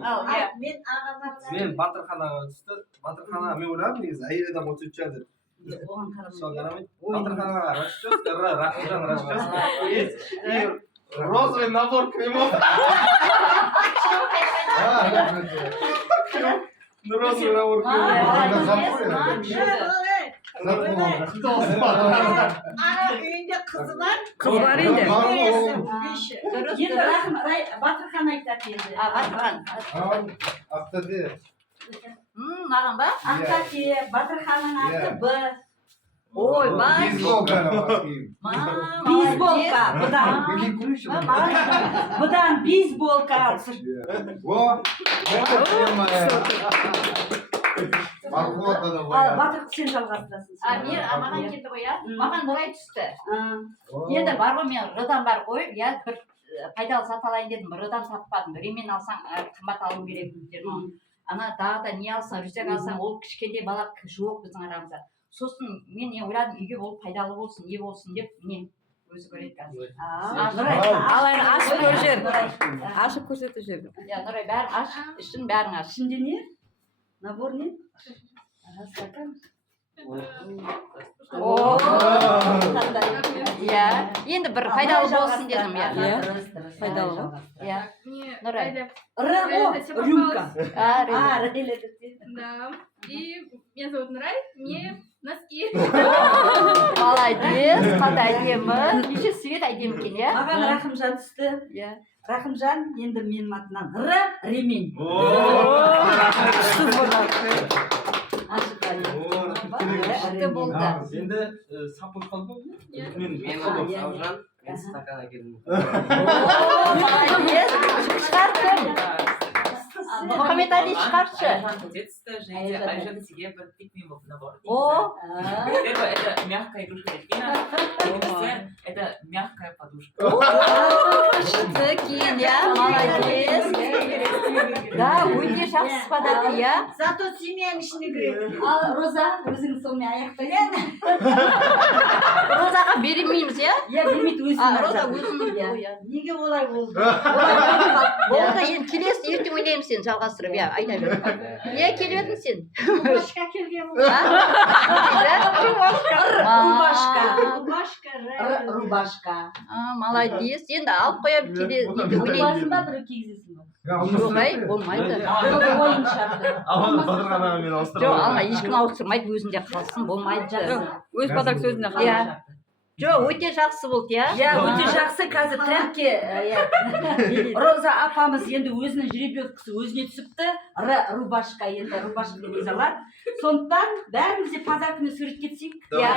Мен ағама мен батырханаға түсті. Батырхана мен ойладым негізі әйел адам отыз үш шығар деп. оған Соған қарамай. қарамай. Батырханаға расческа, Рахымжан расческа. И розовый набор кремов. Розовый набор кремов. Ана үйінде қызы бар. Қыз бар еді. Енді Батырхан айтады енді. Батырхан. Ақтөбе. Маған ба? Ақтаке, Батырханның аты Б. Ой, бай. Бейсболка Бейсболка. Бұдан бейсболка. Батыр сен жалғастырасың. Маған келді ғой, иә. Маған былай түсті. Енді бар ғой, мен рыдан бар ғой, иә, бір пайдалы сат алайын дедім, рыдан сатпадым. Ремен алсаң, қымбат алым керек дедім. Ана дағы да не алсаң, жүзек алсаң, ол кішкентай бала жоқ біздің арамызда. Сосын мен не ойладым, үйге ол пайдалы болсын, не болсын деп, не өзі көреді қазір. Ал енді ашып көрсет. Ашып көрсетіп жер. Иә, Нұрай, бәрін аш, ішін бәрін аш. Ішінде не? Набор не? Стакан. Иә, енді бір пайдалы болсын дедім, иә. Пайдалы. Иә, Нұрай. Рюмка. Да. И меня зовут Нурай, мне носки. Молодец, қандай әдемі. Неше свет әдемі екен, иә? Маған Рахымжан түсті. Иә. Рахымжан енді менің атынан ремень. Күшті болды. Енді сапын қалды ма? Мен Саужан, мен стакан әкелдім. Молодец. Шығар кім? Мұхаммед Али шығаршы. Детство, және Айжан сізге бір пикник набор. О, Первое — это мягкая игрушка дельфина. Это мягкая подушка. күшті екен, иә? Молодец. Да, өте жақсы подарок, иә? Зато семьяның ішіне кіреді. Ал Роза, өзің сонымен аяқтайын. Розаға бермейміз, иә? Я бермейді өзім. Роза өзің иә. Неге олай болды? Болды, енді келесі ертең ойнаймыз сен жалғастырып, иә, айта бер. Не келіп едің сен? Рубашка келген ғой. Рубашка. Молодец, енді алып қоя ойнаймыз. Ба бір кигізесің ба? Жоқ, ай, болмайды. Жоқ, алма, ешкім ауыстырмайды, өзінде қалсын, болмайды. Өз подарок сөзіне Иә. қалай. Жоқ, өте жақсы болды, иә? Иә, өте жақсы. Қазір трендке Роза апамыз енді өзінің жеребьевкасы өзіне түсіпті. Рубашка енді рубашка деп алады. Сондықтан бәріміз де подарканы сурет кетсек. Иә.